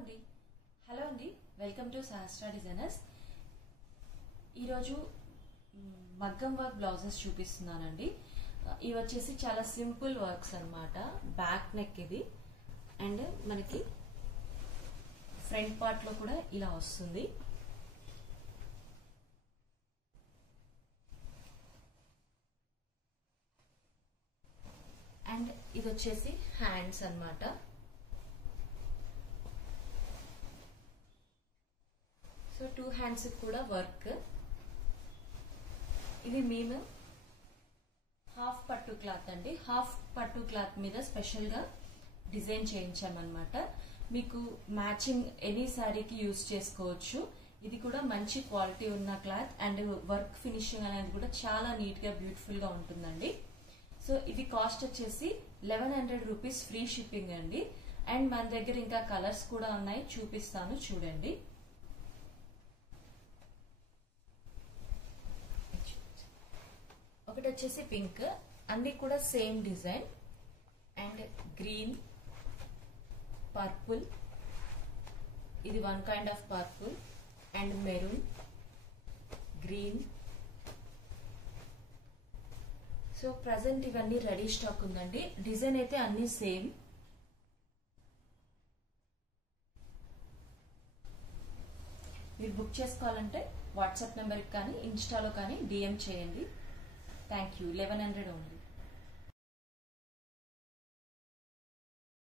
Hello అండి welcome to Sahasra designers. ఈరోజు మగ్గం వర్క్ బ్లౌజెస్ చూపిస్తున్నానండి. ఇవి వచ్చేసి చాలా సింపుల్ వర్క్స్ అన్నమాట. బ్యాక్ నెక్ ఇది అండ్ మనకి ఫ్రంట్ పార్ట్ లో కూడా ఇలా వస్తుంది. అండ్ ఇది వచ్చేసి హ్యాండ్స్ అన్నమాట. సో 2 హ్యాండ్స్ కూడా వర్క్. ఇది మేము హాఫ్ పట్టు క్లాత్ అండి. హాఫ్ పట్టు క్లాత్ మీద స్పెషల్ గా డిజైన్ చేయించామన్నమాట. మీకు మ్యాచింగ్ ఎనీ శారీకి యూజ్ చేసుకోవచ్చు. ఇది కూడా మంచి క్వాలిటీ ఉన్న క్లాత్ అండ్ వర్క్ ఫినిషింగ్ అనేది కూడా చాలా నీట్ గా బ్యూటిఫుల్ గా ఉంటుందండి. సో ఇది కాస్ట్ వచ్చేసి 1100 రూపీస్ ఫ్రీ షిప్పింగ్ అండి. అండ్ మన దగ్గర ఇంకా కలర్స్ కూడా ఉన్నాయి, చూపిస్తాను చూడండి. ఒకటి వచ్చేసి పింక్, అన్ని కూడా same design. And green, purple, ఇది one kind of purple. And maroon, green. So present ఇవన్నీ రెడీ స్టాక్ ఉందండి. డిజైన్ అయితే అన్ని సేమ్. మీరు బుక్ చేసుకోవాలంటే వాట్సాప్ నెంబర్కి కానీ ఇన్స్టాలో కానీ DM చేయండి. Thank you. 1100 ఓన్లీ.